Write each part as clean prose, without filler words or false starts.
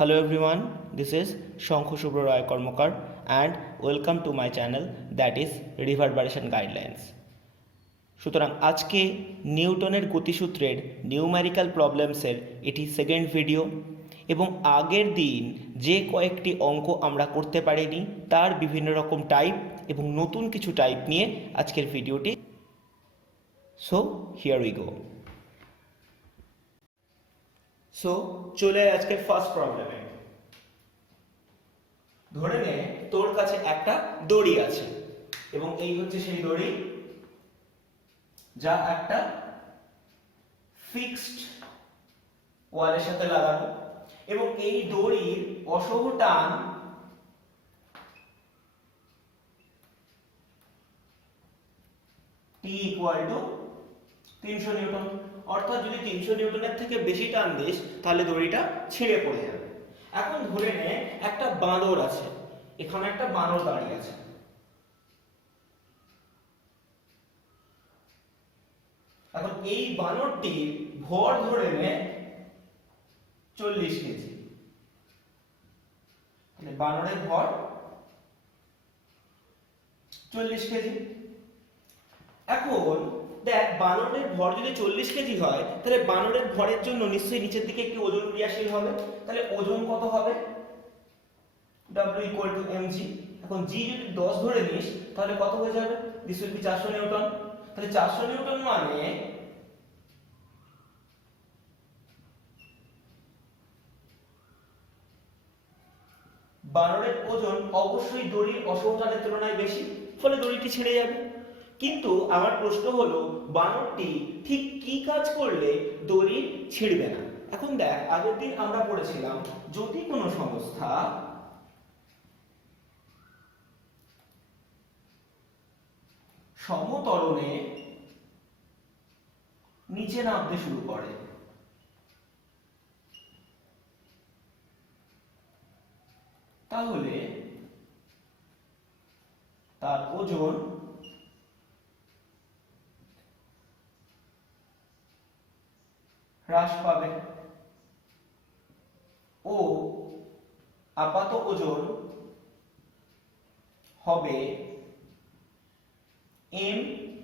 Hello everyone, this is Shankhu Shubro Roy Kormokar and welcome to my channel that is Reverberation Guidelines. সুতরাং আজকে নিউটনের গতিসূত্রের numerical প্রবলেমসের এটি second video এবং আগের দিন যে কয়েকটি অঙ্ক আমরা করতে পারিনি তার বিভিন্ন রকম টাইপ এবং নতুন কিছু টাইপ নিয়ে আজকের ভিডিওটি। So here we go. So চলে আজকের ফার্স্ট প্রবলেমে। ধরে নে তোর কাছে একটা দড়ি আছে এবং এই হচ্ছে সেই দড়ি যা একটা ফিক্সড ওয়ালের সাথে লাগানো এবং এই দড়ির অসহ টান T = 300 নিউটন। অর্থাৎ যদি 300 নিউটনের থেকে বেশি টান দিস তাহলে দড়িটা ছিঁড়ে পড়ে যাবে। এখন ধরে নে একটা বাঁদর আছে, এখানে একটা বানর দাঁড়িয়ে আছে। এখন এই বানরটির ভর ধরে নে 40 কেজি। তাহলে বানরের ভর 40 কেজি। এখন দেখ বানরের ভর যদি 40 কেজি হয় তাহলে বানরের ভরের জন্য নিশ্চয়ই নিচের দিকে একটি ওজন ক্রিয়াশীল হবে। তাহলে ওজন কত হবে? W = mg। এখন g যদি 10 ধরে নিস তাহলে কত হয়ে যাবে? This will be 400 Newton. তাহলে 400 নিউটন মানে বানরের ওজন অবশ্যই দড়ির অসহ টানের তুলনায় বেশি, ফলে দড়িটি ছিঁড়ে যাবে। কিন্তু আমার প্রশ্ন হলো বানরটি ঠিক কি কাজ করলে দড়ি ছিঁড়বে না? এখন দেখ আগের দিন আমরা পড়েছিলাম যদি কোনো সংস্থা সমতরণে নিচে নামতে শুরু করে তাহলে তার ওজন হ্রাস পাবে ও আপাত ওজন হবে m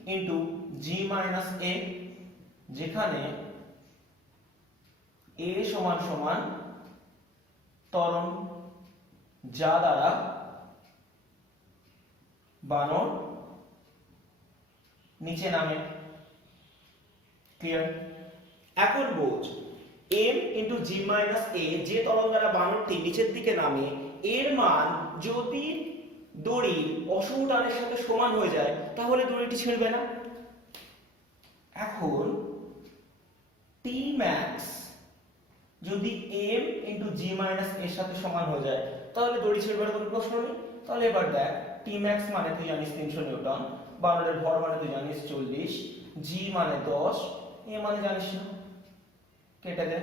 × g - a, যেখানে a = ত্বরণ যা দ্বারা বানর নিচে নামে। ক্লিয়ার? এখন বোঝ m × g - a যে ত্বরণ দ্বারা বানরটি নিচের দিকে নামে এর মান যদি দড়ির অসহ টানের সাথে সমান হয়ে যায় তাহলে দড়িটি ছিঁড়বে না। এখন Tmax যদি m × g - এর সাথে সমান হয়ে যায় তাহলে দড়ি ছিঁড়বার কোনো প্রশ্ন নেই। তাহলে এবার দেখ Tmax মানে তুই জানিস 300 নিউটন, বানরের ভর মানে তুই জানিস 40, g মানে 10, a মানে জানিস না, কেটে দে।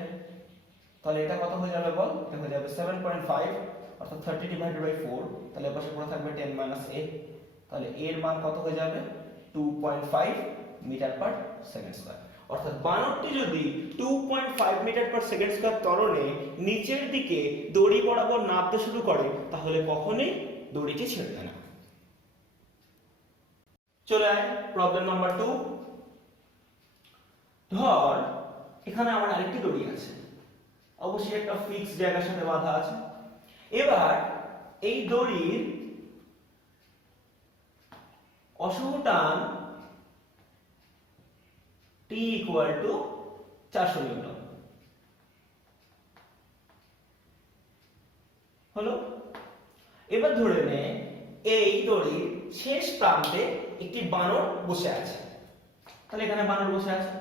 তাহলে এটা কত হয়ে যাবে বল? এটা হয়ে যাবে 7.5 অর্থাৎ 30/4। তাহলে এর পাশে পড়ে থাকবে 10 - a। তাহলে এর মান কত হয়ে যাবে? 2.5 মিটার/সেকেন্ড স্কয়ার। অর্থাৎ বানরটি যদি 2.5 মিটার/সেকেন্ড স্কয়ার ত্বরণে নিচের দিকে দড়ি বরাবর নামতে শুরু করে তাহলে কখনোই দড়িটি ছিঁড়বে না। চলে আয় প্রবলেম নাম্বার 2। ধর এখানে আমার আরেকটি দড়ি আছে, অবশ্যই একটা ফিক্সড জায়গার সাথে বাঁধা আছে। এবার এই দড়ির অসহ টান T = 400 নিউটন হলো। এবার ধরে নে এই দড়ির শেষ প্রান্তে একটি বানর বসে আছে। তাহলে এখানে বানর বসে আছে।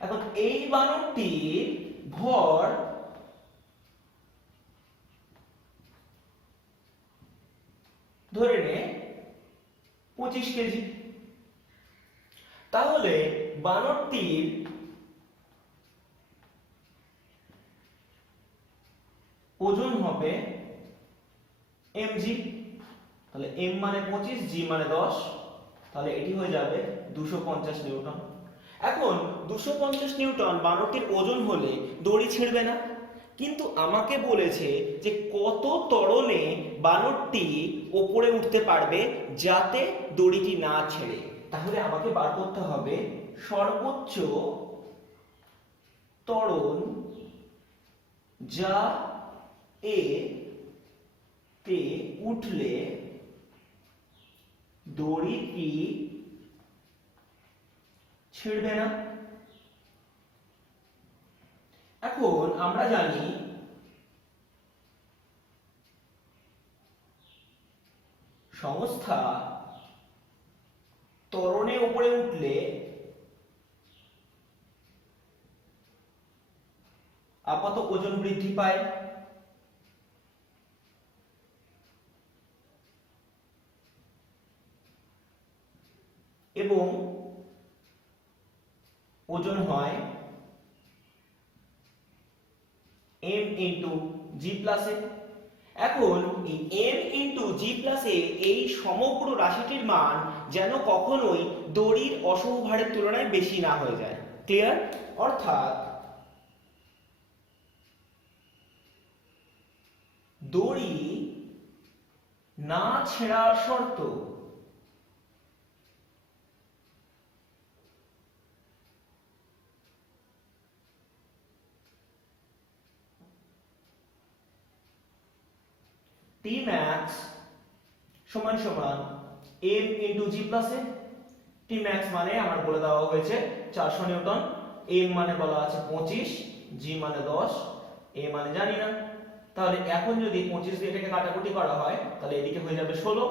এখন এই বানরটির ভর ধরে নে 25 কেজি। তাহলে বানরটির ওজন হবে mg। তাহলে m মানে 25, g মানে 10, তাহলে এটি হয়ে যাবে 250 নিউটন। এখন 250 নিউটন বানরটির ওজন হলে দড়ি ছিঁড়বে না, কিন্তু আমাকে বলেছে যে কত ত্বরণে বানরটি ওপরে উঠতে পারবে যাতে দড়িটি না ছেড়ে। তাহলে আমাকে বার করতে হবে সর্বোচ্চ ত্বরণ যা এ তে উঠলে দড়িটি ছিঁড়বে না। এখন আমরা জানি সংস্থা ত্বরণে উপরে উঠলে আপাত ওজন বৃদ্ধি পায়, এবং ওজন হয় m ইন্টু জি প্লাস এ। এখন এই m ইন্টু জি প্লাস এ এই সমগ্র রাশিটির মান যেন কখনোই দড়ির অসমভারের তুলনায় বেশি না হয়ে যায়। ক্লিয়ার? অর্থাৎ দড়ি না ছেঁড়ার শর্ত Tmax সমান সমান m ইন্টু জি প্লাস এ। Tmax মানে আমার বলে দেওয়া হয়েছে 400 নিউটন, m মানে বলা আছে 25, g মানে 10, a মানে জানি না। তাহলে এখন যদি 25 দিয়ে এটাকে কাটাকুটি করা হয় তাহলে এদিকে হয়ে যাবে 16,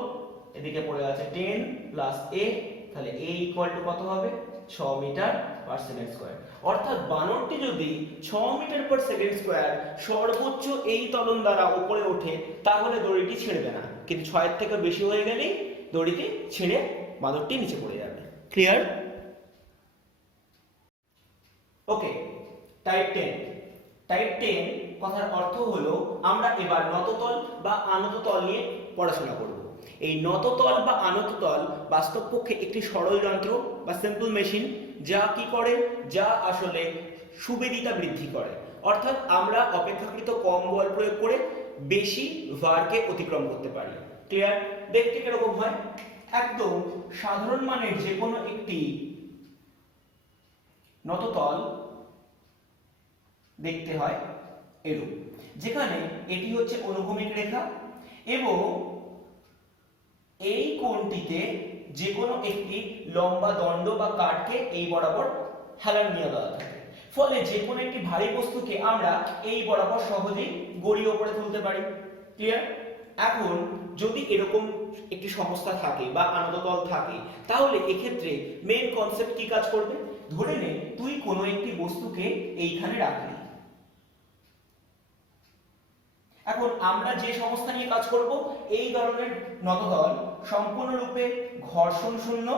এদিকে পড়ে আছে 10 প্লাস a, তাহলে a ইকুয়াল টু কত হবে? 6 মিটার পার সেকেন্ড স্কয়ার। অর্থাৎ বানরটি যদি 6 মিটার পার সেকেন্ড স্কয়ার সর্বোচ্চ এই ত্বরণ দ্বারা উপরে ওঠে তাহলে দড়িটি ছিঁড়বে না, কিন্তু 6 এর থেকে বেশি হয়ে গেলেই দড়িটি ছিঁড়ে বানরটি নিচে পড়ে যাবে। ক্লিয়ার? ওকে, টাইপ 10। টাইপ 10 কথার অর্থ হলো আমরা এবার নততল বা আনততল নিয়ে পড়াশোনা করব। এই নততল বা আনততল বাস্তবপক্ষে একটি সরল যন্ত্র বা সিম্পল মেশিন, যা কি করে, যা আসলে সুবেদিতা বৃদ্ধি করে। অর্থাৎ আমরা অপেক্ষাকৃত কম বল প্রয়োগ করে বেশি ভারকে অতিক্রম করতে পারি। ক্লিয়ার? দেখতে কিরকম হয়? একদম সাধারণ মানের যে কোনো একটি নততল দেখতে হয় এরূপ, যেখানে এটি হচ্ছে অনুভূমিক রেখা এবং এই কোণটিতে যে কোনো একটি লম্বা দণ্ড বা কাঠকে এই বরাবর হেলান নিয়ে দেওয়া থাকে। ফলে যে কোনো একটি ভারী বস্তুকে আমরা এই বরাবর সহজেই গড়িয়ে উপরে তুলতে পারি। ক্লিয়ার? এখন যদি এরকম একটি সংস্থা থাকে বা আনততল থাকে তাহলে এক্ষেত্রে মেইন কনসেপ্ট কি কাজ করবে? ধরে নে তুই কোনো একটি বস্তুকে এইখানে রাখলি। এখন আমরা যে সংস্থা নিয়ে কাজ করব, এই ধরনের নততল সম্পূর্ণরূপে ঘর্ষণ শূন্য।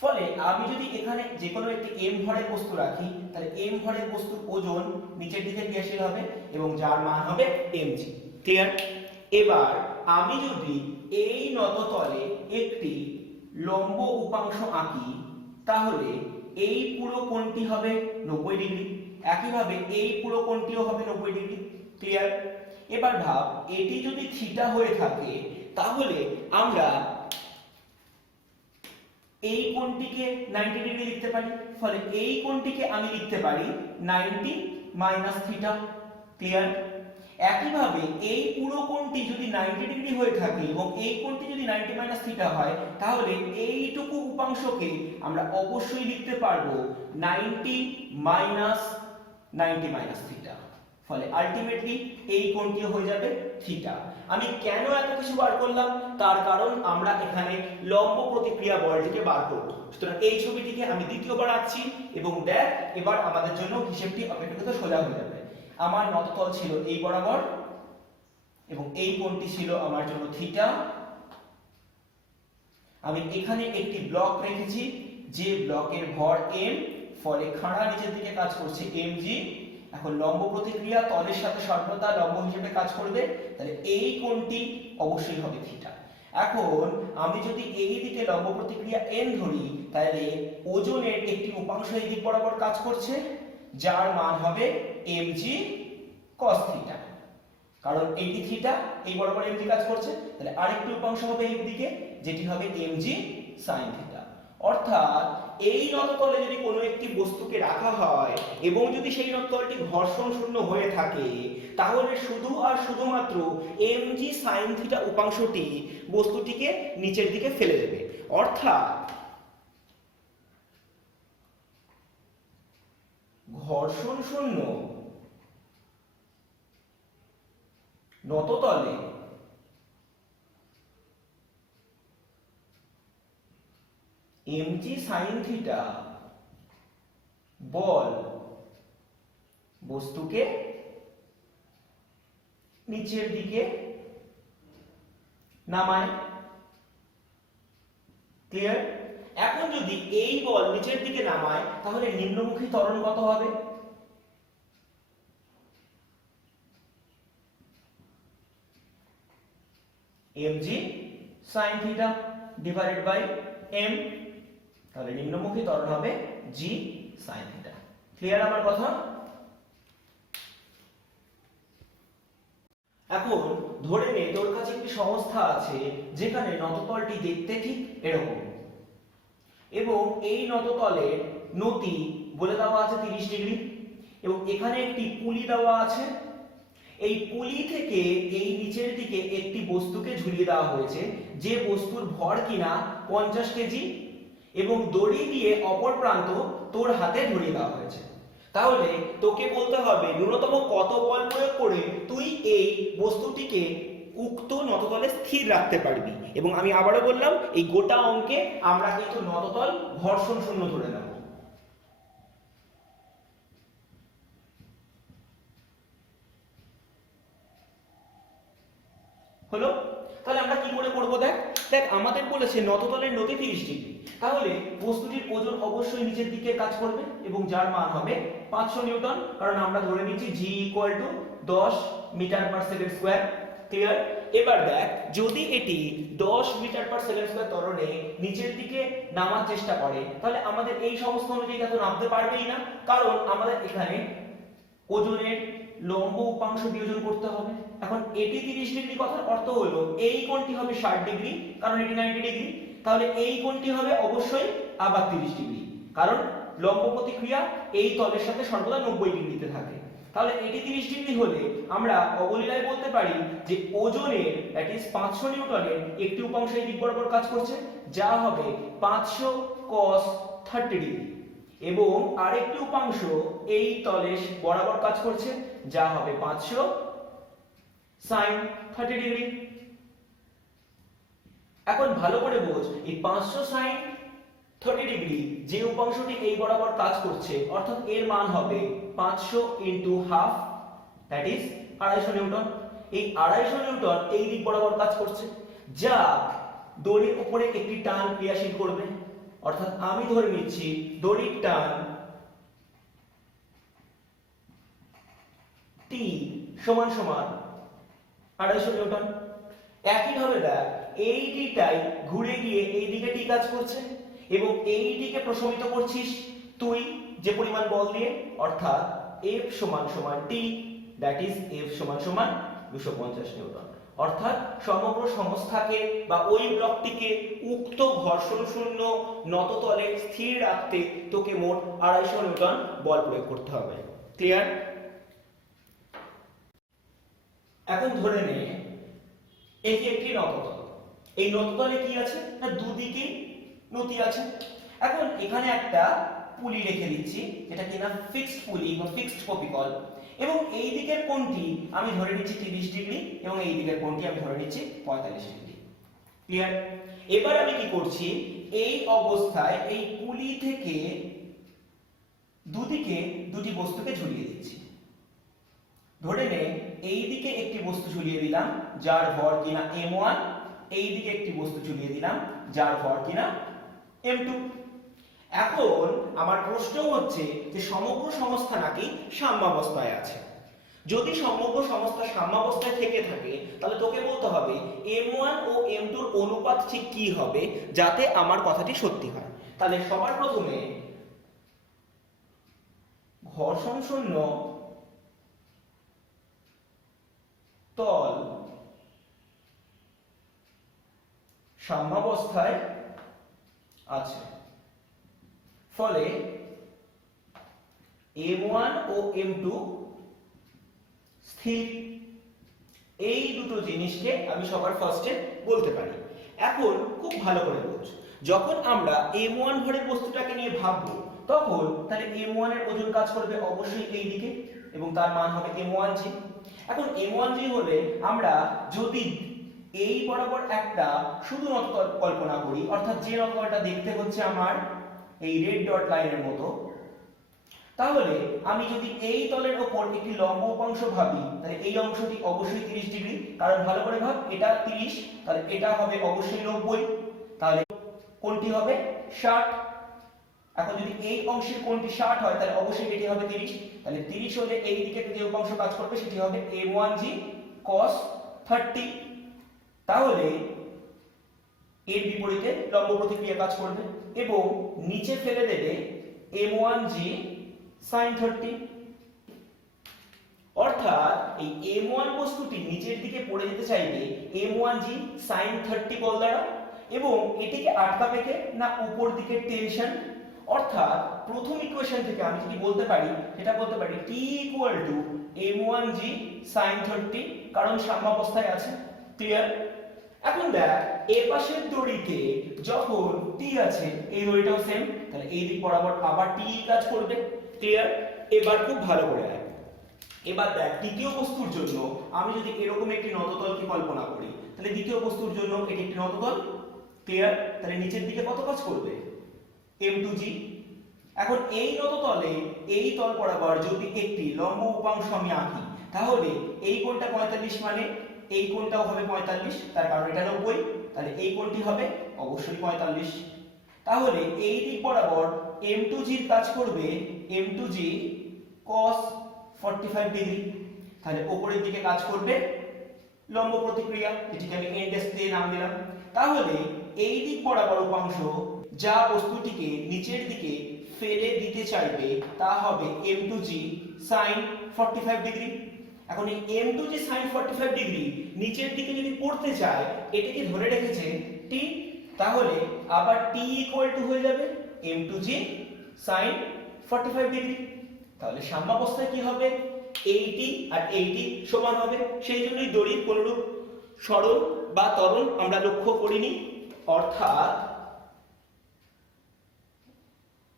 ফলে আমি যদি এখানে যে কোনো একটি m ভরের বস্তু রাখি তাহলে m ভরের বস্তুর ওজন নিচের দিকে ক্রিয়াশীল হবে এবং যার মান হবে mg। ক্লিয়ার? এবার আমি যদি এই নততলে একটি লম্ব উপাংশ আঁকি তাহলে এই পুরো কোণটি হবে 90 ডিগ্রি, একইভাবে এই পুরো কোণটিও হবে 90 ডিগ্রি। ক্লিয়ার? এবার ভাব, এটি যদি থিটা হয়ে থাকে তাহলে আমরা এই কোণটিকে 90 ডিগ্রি লিখতে পারি। ফলে এই কোণটিকে আমি লিখতে পারি 90 মাইনাস থিটা। ক্লিয়ার? একইভাবে এই পুরো কোণটি যদি 90 ডিগ্রি হয়ে থাকে এবং এই কোণটি যদি 90 মাইনাস থিটা হয় তাহলে এইটুকু উপাংশকে আমরা অবশ্যই লিখতে পারবো 90 মাইনাস 90 মাইনাস থিটা। ফলে আলটিমেটলি এই কোণটিও হয়ে যাবে থিটা। আমি কেন এত কিছু বার করলাম? তার কারণ আমরা এখানে লম্ব প্রতিক্রিয়া বলটিকে বার করব। সুতরাং এই ছবিটিকে আমি দ্বিতীয়বার আঁকছি এবং দেখ এবার আমাদের জন্য হিসেবটি অপেক্ষাকৃত সোজা হয়ে যাবে। আমার নততল ছিল এই বরাবর এবং এই কোণটি ছিল আমার জন্য থিটা। আমি এখানে একটি ব্লক রেখেছি যে ব্লকের ভর m, ফলে খাঁড়া নিচের দিকে কাজ করছে mg। এখন লম্ব প্রতিক্রিয়া তলের সাথে সর্বদা লম্ব হিসেবে কাজ করবে, তাহলে এই কোণটি অবশ্যই হবে থিটা। এখন আমি যদি এই দিকে লম্ব প্রতিক্রিয়া n ধরি, তাহলে ওজনের একটি উপাংশ এই দিক বরাবর কাজ করছে, যার মান হবে mg cos থিটা। কারণ এইটি থিটা, এই বরাবর mg কাজ করছে, তাহলে আরেকটি উপাংশ হবে এই দিকে, যেটি হবে mg sin থিটা। অর্থাৎ এই নততলে যদি কোনো একটি বস্তুকে রাখা হয় এবং যদি সেই নততলটি ঘর্ষণ শূন্য হয়ে থাকে, তাহলে শুধু আর শুধুমাত্র mg sin থিটা উপাংশটি বস্তুটিকে নিচের দিকে ফেলে দেবে। অর্থাৎ ঘর্ষণ শূন্য নততলে mg sin থিটা বল বস্তুকে নিচের দিকে নামায়। ক্লিয়ার? এখন যদি এই বল নিচের দিকে নামায়, তাহলে নিম্নমুখী ত্বরণ কত হবে? mg sin theta divided by m, তাহলে নিম্নমুখী ত্বরণ হবে g sin থিটা। ক্লিয়ার আমার কথা? এখন ধরে নে তোর কাছে একটি সংস্থা আছে যেখানে নততলটি দেখতে ঠিক এরকম, এবং এই নততলের নতি বলে দেওয়া আছে 30 ডিগ্রি, এবং এখানে একটি পুলি দেওয়া আছে। এই পুলি থেকে এই নিচের দিকে একটি বস্তুকে ঝুলিয়ে দেওয়া হয়েছে, যে বস্তুর ভর কিনা 50 কেজি, এবং দড়ি দিয়ে অপর প্রান্ত তোর হাতে ধরিয়ে দেওয়া হয়েছে। তাহলে তোকে বলতে হবে ন্যূনতম কত বল প্রয়োগ করে তুই এই বস্তুটিকে উক্ত নততলে স্থির রাখতে পারবি। এবং আমি আবারও বললাম, এই গোটা অঙ্কে আমরা কিন্তু নততল ঘর্ষণ শূন্য ধরে নেব। হলো? তাহলে আমরা কি করে করব? দেখ আমাদের বলেছে নততলের নতি 30 ডিগ্রি, তাহলে বস্তুটির ওজন অবশ্যই নিচের দিকে কাজ করবে এবং যার মান হবে 500 নিউটন, কারণ আমরা ধরে নিচ্ছি g = 10 metre per second square. Clear? এবার দেখ, যদি এটি 10 মিটার পার সেকেন্ড স্কয়ার ত্বরণে নিচের দিকে নামার চেষ্টা করে, তাহলে আমাদের এই সমস্ত অনুযায়ী তো নামতে পারবেই না, কারণ আমাদের এখানে ওজনের লম্ব উপাংশ বিয়োজন করতে হবে। এখন এটি 30 ডিগ্রি কথার অর্থ হলো এই কোণটি হবে 60 ডিগ্রি, কারণ এটি 90 ডিগ্রি, তাহলে এই কোণটি হবে অবশ্যই আবার 30 ডিগ্রি, কারণ লম্ব প্রতিক্রিয়া এই তলের সাথে সর্বদা 90 ডিগ্রিতে থাকে। তাহলে এটি 30 ডিগ্রি হলে আমরা অবলীলায় বলতে পারি যে ওজনের দ্যাট ইজ 500 নিউটনের একটি উপাংশ এই দিক বরাবর কাজ করছে, যা হবে 500 cos 30 ডিগ্রি, এবং আরেকটি উপাংশ এই তলের বরাবর কাজ করছে, যা হবে 500 sin 30 ডিগ্রি। এখন ভালো করে বোঝ, এই 500 sin 30 ডিগ্রি যে উপাংশটি এই বরাবর কাজ করছে, অর্থাৎ এর মান হবে 500 * হাফ, দ্যাট ইজ 250 নিউটন। এই 250 নিউটন এই দিক বরাবর কাজ করছে, যা দড়ির উপরে একটি টান ক্রিয়াশীল করবে। অর্থাৎ আমি ধরে নিচ্ছি দড়ির টান T সমান সমান 250 নিউটন। একইভাবে দেখ, এই টিটাই ঘুরে গিয়ে এই দিকে টি কাজ করছে, এবং এই দিকে প্রশমিত করছিস তুই যে পরিমাণ বল দিয়ে, অর্থাৎ F সমান সমান T, দ্যাট ইজ F সমান সমান 250 নিউটন। অর্থাৎ সমগ্র সংস্থাকে বা ওই ব্লকটিকে উক্ত ঘর্ষণ শূন্য নততলে স্থির রাখতে তোকে মোট 250 নিউটন বল প্রয়োগ করতে হবে। ক্লিয়ার? এখন ধরে নে এটি একটি নততল। এই নততলে কি আছে না, দুদিকে নতি আছে। এখন এখানে একটা পুলি রেখে দিচ্ছি, যেটা কিনা ফিক্সড পুলি বা ফিক্সড কপিকল, এবং এই দিকের কোণটি আমি ধরে নিচ্ছি 30 ডিগ্রি, এবং এই দিকের কোণটি আমি ধরে নিচ্ছি 45 ডিগ্রি। ক্লিয়ার? এবার আমি কি করছি, এই অবস্থায় এই পুলি থেকে দুদিকে দুটি বস্তুকে ঝুলিয়ে দিচ্ছি। ধরে নে এই দিকে একটি বস্তু ঝুলিয়ে দিলাম যার ভর কিনা m1, এই দিকে একটি বস্তু ঝুলিয়ে দিলাম যার ভর কিনা m2। এখন আমার প্রশ্ন হচ্ছে যে সমগ্র সংস্থা নাকি সাম্যাবস্থায় আছে। যদি সমগ্র সংস্থা সাম্যাবস্থায় থেকে থাকে তাহলে তোকে বলতে হবে m1 ও m2 এর অনুপাত ঠিক কি হবে যাতে আমার কথাটি সত্যি হয়। তাহলে সবার প্রথমে ঘর্ষণ শূন্য তল সাম্যাবস্থায় আছে, ফলে m1 ও m2 স্থির। এই দুটো জিনিসকে আমি সবার ফার্স্টে বলতে পারি। এখন খুব ভালো করে বোঝ, যখন আমরা m1 ভরের বস্তুটাকে নিয়ে ভাববো তখন তাহলে m1 এর ওজন কাজ করবে অবশ্যই এই দিকে এবং তার মান হবে m1g। এখন m1g হলে আমরা যদি এই বরাবর একটা শুধু নততল কল্পনা করি, অর্থাৎ যে নততলটা দেখতে হচ্ছে আমার এই রেড ডট লাইনের মতো, তাহলে আমি যদি এই তলের ওপর একটি লম্ব উপাংশ ভাবি তাহলে এই অংশটি অবশ্যই 30 ডিগ্রি, কারণ ভালো করে ভাব এটা 30, তাহলে এটা হবে অবশ্যই 90, তাহলে কোণটি হবে 60। এখন যদি এই অংশের কোণটি 60 হয় তাহলে অবশ্যই এটি হবে 30, তাহলে 30 হলে এই দিকে যে উপাংশ কাজ করবে সেটি হবে m1g cos 30। তাহলে এর বিপরীতে লম্ব প্রতিক্রিয়া কাজ করবে এবং নিচে ফেলে দেবে m1g sin 30। অর্থাৎ এই m1 বস্তুটি নিচের দিকে পড়ে যেতে চাইবে m1g sin 30 বল দ্বারা, এবং এটিকে আটকাবে কে না উপর দিকে টেনশন। অর্থাৎ প্রথম ইকুয়েশন থেকে আমি যেটি বলতে পারি সেটা বলতে পারি t m1g sin 30, কারণ সাম্যাবস্থায় আছে। ক্লিয়ার? এখন দেখ এ পাশের দড়িতে যখন t আছে এই দড়িটাও সেম, তাহলে এই দিক বরাবর আবার t কাজ করবে। ক্লিয়ার? এবার খুব ভালো করে আয়। এবার দেখ তৃতীয় বস্তুর জন্য আমি যদি এরকম একটি নততলকে কল্পনা করি তাহলে দ্বিতীয় বস্তুর জন্য এটি একটি নততল। ক্লিয়ার? তাহলে নিচের দিকে কত কাজ করবে m2g। এখন এই নততলে এই তল বরাবর যদি একটি লম্ব উপাংশ আমি আঁকি তাহলে এই কোণটা 45 মানে এই কোণটাও হবে 45, তার কারণ এটা 90, তাহলে এই কোণটি হবে অবশ্যই 45। তাহলে এই দিক বরাবর m2g এর কাজ করবে m2g cos 45 ডিগ্রি, তাহলে উপরের দিকে কাজ করবে লম্ব প্রতিক্রিয়া, যেটিকে আমি এনডেস দিয়ে নাম দিলাম। তাহলে এই দিক বরাবর উপাংশ যা বস্তুটিকে নিচের দিকে ফেলে দিতে চাইবে তা হবে m2g sin 45 ডিগ্রি। এখন এই m2g sin 45 ডিগ্রি নিচের দিকে যদি পড়তে চায় এটাকে ধরে রেখেছে t, তাহলে আবার t হয়ে যাবে m2g sin 45 ডিগ্রি। তাহলে সাম্যাবস্থায় কি হবে এইটি আর এইটি সমান হবে, সেই জন্যই দড়ির কোনরূপ সরল বা ত্বরণ আমরা লক্ষ্য করিনি। অর্থাৎ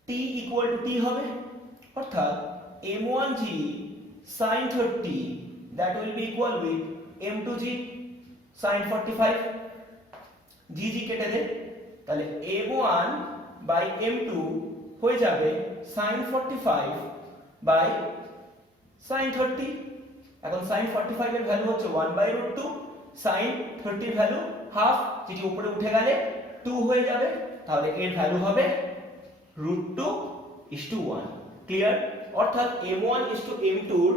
t t হবে, অর্থাৎ m1g sin 30 that will be equal with m2g sin 45, g কেটে দে, তাহলে m1 by m2 হয়ে যাবে sin 45 by sin 30। এখন sin 45 এর ভ্যালু হচ্ছে 1/√2, sin 30 ভ্যালু হাফ, যেটি উপরে উঠে গেলে 2 হয়ে যাবে, তাহলে এর ভ্যালু হবে √2:1। ক্লিয়ার? অর্থাৎ m1 m2 এর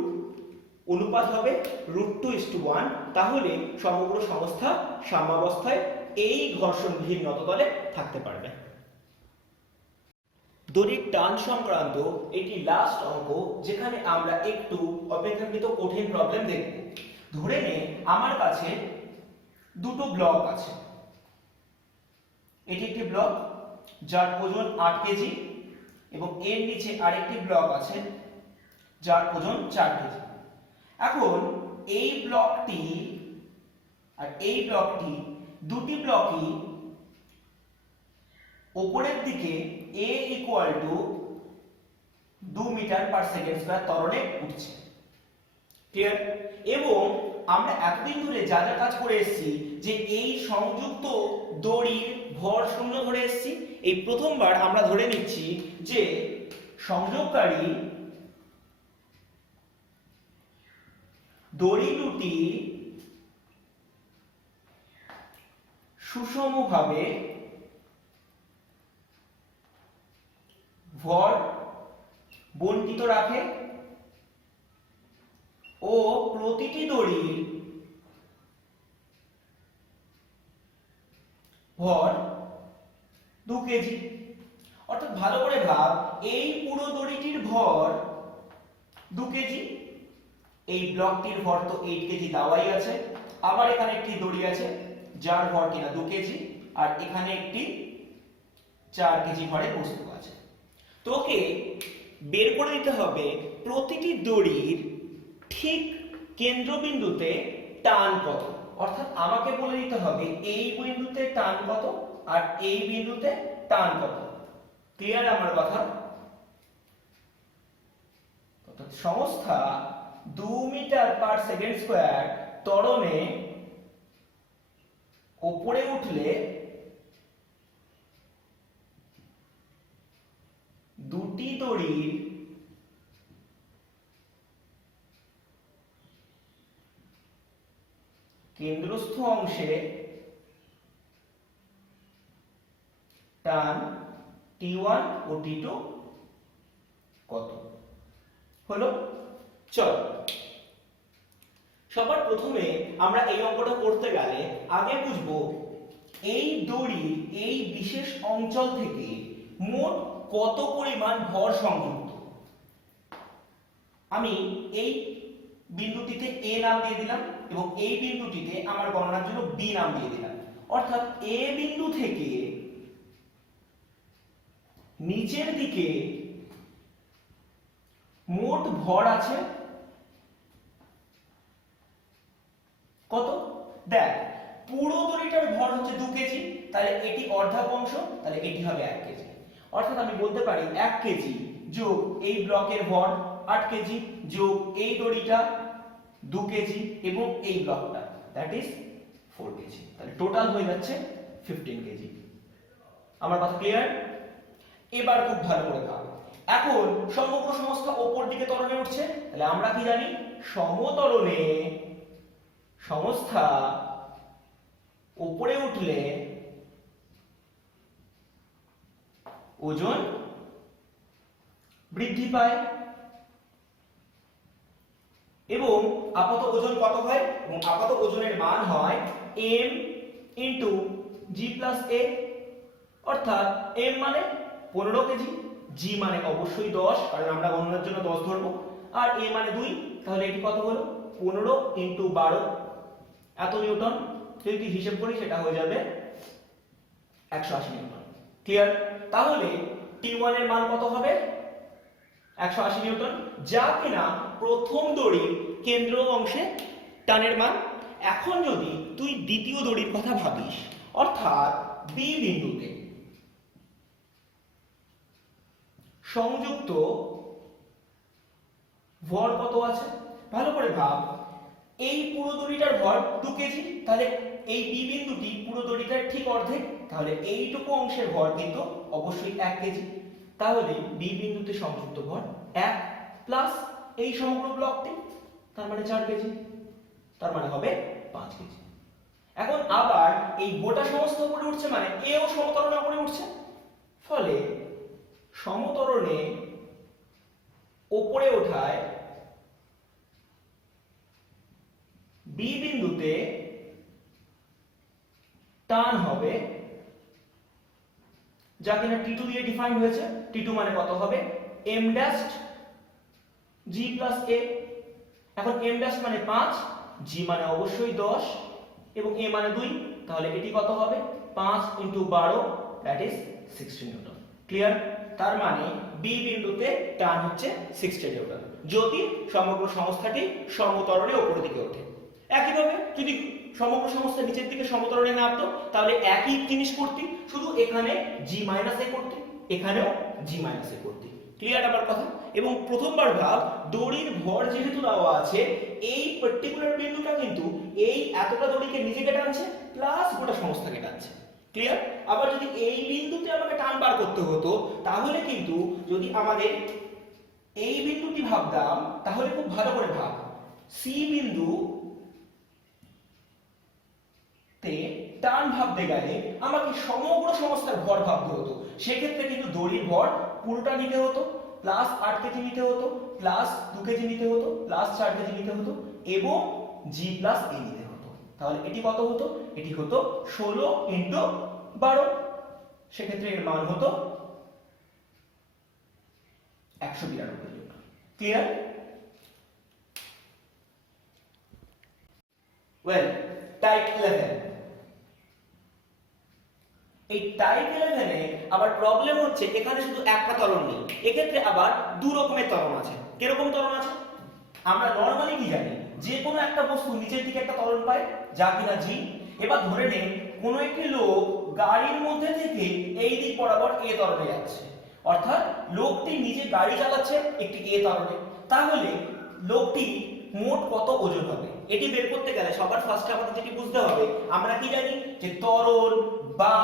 অনুপাত হবে √2:1। তাহলে সমগ্র সংস্থা সাম্যাবস্থায় এই ঘর্ষণবিহীন নততলে থাকতে পারবে। দড়ির টান সংক্রান্ত এটি লাস্ট অঙ্ক, যেখানে আমরা একটু অপেক্ষাকৃত কঠিন প্রবলেম দেখব। ধরে নে আমার কাছে দুটো ব্লক আছে, এটি একটি ব্লক যার ওজন 8 কেজি এবং এর নিচে আরেকটি ব্লক আছে যার ওজন 4 কেজি। এখন এই ব্লকটি আর এই ব্লকটি দুটি ব্লকই উপরের দিকে a = 2 metre per second square ত্বরণে উঠছে। ক্লিয়ার? এবং আমরা এতদিন ধরে যা যা কাজ করে এসেছি যে এই সংযুক্ত দড়ির ভর শূন্য ধরে এসেছি, এই প্রথমবার আমরা ধরে নিচ্ছি যে সংযোগকারী দড়ি দুটি সুষমভাবে ভর বণ্টিত রাখে ও প্রতিটি দড়ির ভর 2 কেজি। অর্থাৎ ভালো করে ভাব, এই পুরো দড়িটির ভর 2 কেজি, এই ব্লকটির ভর তো 8 কেজি দেওয়াই আছে, আবার এখানে একটি দড়ি আছে যার ভর কিনা 2 কেজি, আর এখানে একটি 4 কেজি ভরের বস্তু আছে। তোকে বের করে দিতে হবে প্রতিটি দড়ির ঠিক কেন্দ্রবিন্দুতে টান কত। অর্থাৎ আমাকে বলে দিতে হবে এই বিন্দুতে টান কত আর এই বিন্দুতে টান কত। ক্লিয়ার আমার কথা? অর্থাৎ সংস্থা 2 মিটার পার সেকেন্ড স্কয়ার ত্বরণে উপরে উঠলে দুটি দড়ির কেন্দ্রস্থ অংশে টান T1 ও T2 কত হলো। চল সবার প্রথমে আমরা এই অঙ্কটা করতে গেলে আগে বুঝবো এই দড়ি এই বিশেষ অঞ্চল থেকে মোট কত পরিমাণ ভর সংযুক্ত। আমি এই বিন্দুটিতে A নাম দিয়ে দিলাম এবং এই বিন্দুটিতে আমার গণনার জন্য B নাম দিয়ে দিলাম। অর্থাৎ A বিন্দু থেকে নিচের দিকে মোট ভর আছে কত? দেখ, পুরো দড়িটার ভর হচ্ছে 2 কেজি, তাহলে এটি অর্ধাংশ অংশ, তাহলে এটি হবে 1 কেজি। অর্থাৎ আমি বলতে পারি 1 কেজি যোগ এই ব্লকের ভর 8 কেজি যোগ এই দড়িটা 2 কেজি এবং এই ব্লকটা দ্যাট ইজ 4 কেজি, তাহলে টোটাল হয়ে যাচ্ছে 15 কেজি। আমার কথা ক্লিয়ার? এবার খুব ভালো করে ভাব, এখন সমগ্র সংস্থা উপর দিকে ত্বরণে উঠছে, তাহলে আমরা কি জানি সমত্বরণে সংস্থা উপরে উঠলে ওজন বৃদ্ধি পায় এবং আপাত ওজন কত হয়? এবং আপাত ওজনের মান হয় m into g plus a। অর্থাৎ m মানে 15 কেজি, g মানে অবশ্যই 10, কারণ আমরা গণনার জন্য 10 ধরবো, আর a মানে 2, তাহলে এটি কত হলো? 15 ইনটু 12 এত নিউটন। যদি হিসাব করি সেটা হয়ে যাবে 180 নিউটন। ক্লিয়ার? তাহলে T1 এর মান কত হবে? 180 নিউটন, যা কিনা প্রথম দড়ির কেন্দ্র অংশে টানের মান। এখন যদি তুই দ্বিতীয় দড়ির কথা ভাবিস, অর্থাৎ B বিন্দুতে সংযুক্ত ভর কত আছে ভালো করে ভাব। এই পুরো দড়িটার ভর 2 কেজি, তাহলে এই B বিন্দুটি পুরো দড়িটার ঠিক অর্ধেক, তাহলে এইটুকু অংশের ভর কিন্তু অবশ্যই 1 কেজি। তাহলে B বিন্দুতে সংযুক্ত ভর 1 প্লাস এই সমগ্র ব্লকটি, তার মানে 4 কেজি, তার মানে হবে 5 কেজি। এখন আবার এই গোটা সংস্থা উপরে উঠছে মানে এও সমতরণে উপরে উঠছে, ফলে সমতরণে উপরে ওঠায় B বিন্দুতে টান হবে যা কিনা T2 দিয়ে ডিফাইন হয়েছে। T2 মানে কত হবে? m dash g plus a। এখন m ড্যাশ মানে 5, g মানে অবশ্যই 10 এবং a মানে 2, তাহলে এটি কত হবে? 5 into 12 that is 60 Newton. Clear? তার মানে B বিন্দুতে টান হচ্ছে 60 নিউটন যদি সমগ্র সংস্থাটি সমতরণে উপরের দিকে ওঠে। একইভাবে যদি সমগ্র সংস্থা নিচের দিকে সমতরণে নামতো তাহলে একই জিনিস করতি, শুধু এখানে g a করতি, এখানেও g a করতি। ক্লিয়ার আমার কথা? এবং প্রথমবার ভাব, দড়ির ভর যেহেতু দেওয়া আছে, এই পার্টিকুলার বিন্দুটা কিন্তু এই এতটা দড়িকে নিজেকে টানছে প্লাস গোটা সংস্থাকে টানছে। ক্লিয়ার? আবার যদি এই বিন্দুতে আমাকে টান বার করতে হতো, তাহলে কিন্তু যদি আমাদের এই বিন্দুটি ভাবতাম, তাহলে খুব ভালো করে ভাব, C বিন্দু তে টান ভাবতে গেলে আমাকে সমগ্র সংস্থার ভর ভাবতে হতো, সেক্ষেত্রে কিন্তু দড়ির ভর পুরোটা নিতে হতো, প্লাস 8 কেজি নিতে হতো, প্লাস 2 কেজি নিতে হতো, প্লাস 4 কেজি নিতে হতো এবং জি প্লাস এ নিতে হতো। তাহলে এটি কত হতো? এটি হতো 16 ইন্টু 12। সেক্ষেত্রে এর মান হতো 192 নিউটন। ক্লিয়ার? Well, type 11। এই টাইপ 11 এ আবার প্রবলেম হচ্ছে এখানে শুধু একটা ত্বরণ নেই, এক্ষেত্রে আবার দু রকমের ত্বরণ আছে। কিরকম ত্বরণ আছে? আমরা নরমালি কি জানি, যে কোনো একটা বস্তু নিচের দিকে একটা ত্বরণ পায় যা কিনা জি। এবার ধরে নেই কোনো একটি লোক গাড়ির মধ্যে থেকে এই দিক বরাবর এ ত্বরণে যাচ্ছে, অর্থাৎ লোকটি নিজে গাড়ি চালাচ্ছে একটি এ ত্বরণে। তাহলে লোকটি মোট কত ওজন হবে এটি বের করতে গেলে সবার ফার্স্টে আমাদের যেটি বুঝতে হবে, আমরা কি জানি যে ত্বরণ বা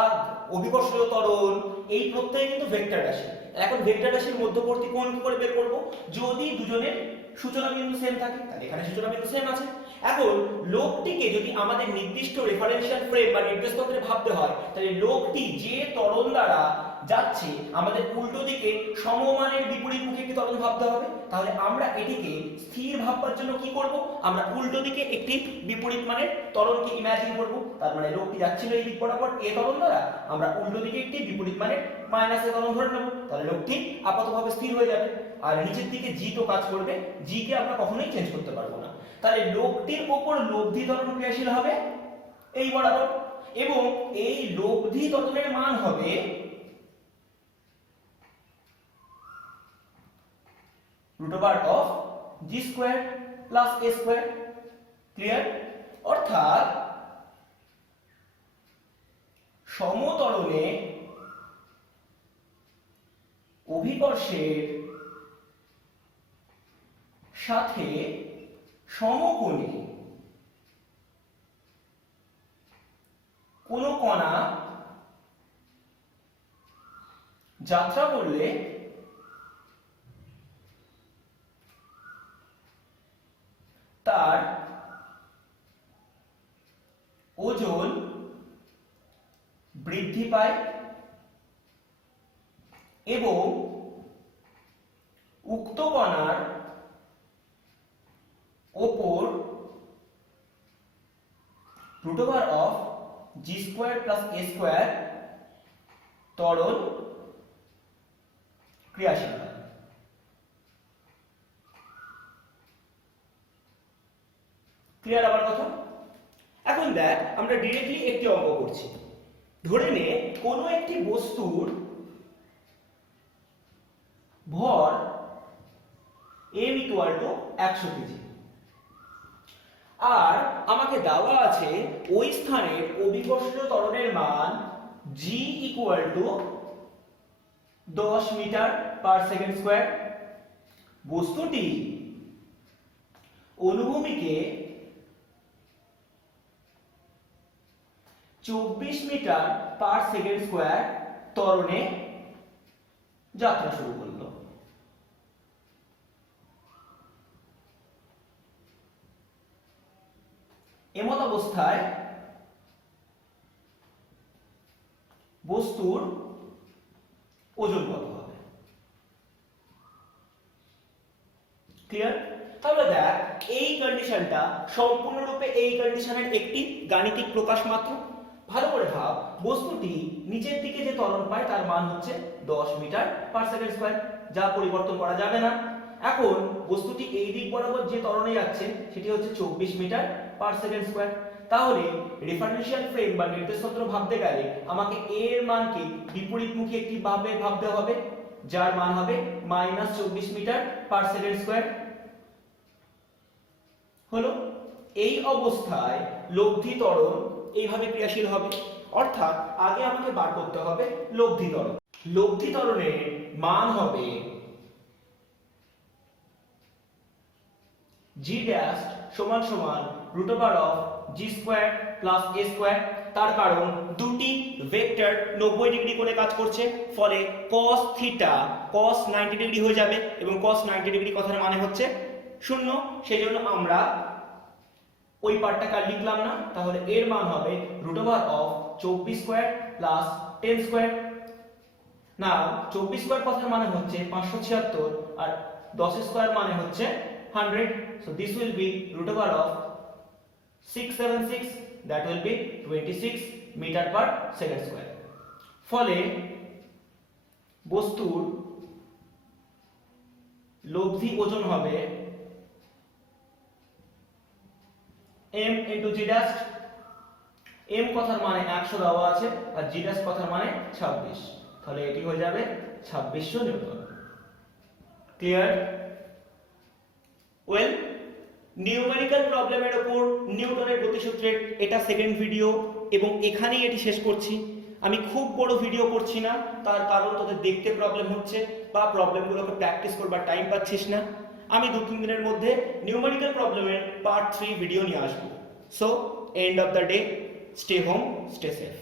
অভিকর্ষজ ত্বরণ এই প্রত্যেকে কিন্তু ভেক্টর রাশি। এখন ভেক্টর রাশির মধ্যবর্তী কোণ কি করে বের করব? যদি দুজনের সূচনা বিন্দু সেম থাকে, তাহলে এখানে সূচনা বিন্দু সেম আছে। এখন লোকটিকে যদি আমাদের নির্দিষ্ট রেফারেন্সিয়াল ফ্রেম বা নির্দেশতন্ত্রে ভাবতে হয়, তাহলে লোকটি যে ত্বরণ দ্বারা যাচ্ছে আমাদের উল্টো দিকে সমমানের বিপরীতমুখী একটি ত্বরণ ভাবতে হবে। তাহলে আমরা এটিকে স্থির ভাববার জন্য কি করব? আমরা উল্টো দিকে একটি বিপরীত মানের ত্বরণকে ইমাজিন করব। তার মানে লোকটি যাচ্ছিল এই দিক বরাবর এ ত্বরণ দ্বারা, আমরা উল্টো দিকে একটি বিপরীত মানের মাইনাস এ ত্বরণ ধরে নেব। তাহলে লোকটি আপাতভাবে স্থির হয়ে যাবে। আর নিচের দিকে জি তো কাজ করবে, জি কে আমরা কখনোই চেঞ্জ করতে পারবো না। তাহলে লোকটির উপর লব্ধি ত্বরণ ক্রিয়াশীল হবে এই বরাবর, এবং এই লব্ধি ত্বরণের মান হবে √of g square plus a square. Clear? অর্থাৎ সমত্বরণে অভিকর্ষের সাথে সমকোণে কোন কণা যাত্রা করলে তার ওজন বৃদ্ধি পায় এবং উক্ত কণার ওপর √of g square plus a square ত্বরণ ক্রিয়াশীল হয়। ক্লিয়ার আমার কথা? এখন দেখ, আমরা ডিরেক্টলি একটি অঙ্ক করছি। ধরে নে কোনো একটি বস্তুর ভর m = 100 কেজি, আর আমাকে দেওয়া আছে ওই স্থানের অভিকর্ষজ ত্বরণের মান g = 10 metre per second square. বস্তুটি অনুভূমিকে 24 মিটার পার সেকেন্ড স্কয়ার ত্বরণে যাত্রা শুরু করলো। এমত অবস্থায় বস্তুর ওজন কত হবে? ক্লিয়ার? তাহলে দেখ, এই কন্ডিশনটা সম্পূর্ণরূপে এই কন্ডিশনের একটি গাণিতিক প্রকাশ মাত্র। ভালো করে ভাব, বস্তুটি নিচের দিকে যে ত্বরণ পায় তার মান হচ্ছে 10 মিটার পার সেকেন্ড স্কয়ার, যা পরিবর্তন করা যাবে না। এখন বস্তুটি এই দিক বরাবর যে ত্বরণে যাচ্ছে সেটি হচ্ছে 24 মিটার পার সেকেন্ড স্কয়ার। তাহলে রেফারেন্সিয়াল ফ্রেম বা নির্দেশতন্ত্র ভাবতে গেলে আমাকে এর মানকে বিপরীতমুখী একটি ভাবে ভাবতে হবে, যার মান হবে -24 মিটার পার সেকেন্ড স্কয়ার। হলো? এই অবস্থায় লব্ধি ত্বরণ এইভাবে ক্রিয়াশীল হবে। অর্থাৎ আগে আমাকে বার করতে হবে লব্ধি ত্বরণ। লব্ধি ত্বরণের মান হবে g ড্যাশ সমান সমান √of g square plus a square. তার কারণ দুটি ভেক্টর 90 ডিগ্রি কোণে কাজ করছে, ফলে cos থিটা cos 90 ডিগ্রি হয়ে যাবে, এবং cos 90 ডিগ্রি কথার মানে হচ্ছে 0। সেই জন্য আমরা ওই পার্টটাকে আর লিখলাম না। তাহলে এর মান হবে √of 24 স্কয়ার প্লাস 10 স্কয়ার। না 24 স্কয়ার কথার মানে হচ্ছে 576 আর 10 স্কয়ার মানে হচ্ছে 100, so this will be root over of 676, that will be 26 metre per second square. ফলে বস্তুর লব্ধি ওজন হবে m into g dash, m কথার মানে 100 দেওয়া আছে আর g dash কথার মানে 26, তাহলে এটি হয়ে যাবে 2600 নিউটন। ক্লিয়ার? ওয়েল, নিউমেরিক্যাল প্রবলেমের উপর নিউটনের গতিসূত্রের এটা সেকেন্ড ভিডিও এবং এখানেই এটি শেষ করছি। আমি খুব বড় ভিডিও করছি না, তার কারণ তোদের দেখতে প্রবলেম হচ্ছে বা প্রবলেমগুলোকে প্র্যাকটিস করবার টাইম পাচ্ছিস না। আমি 2-3 দিনের মধ্যে নিউমেরিক্যাল প্রবলেমের পার্ট 3 ভিডিও নিয়ে আসবো। So end of the day, stay home, stay safe.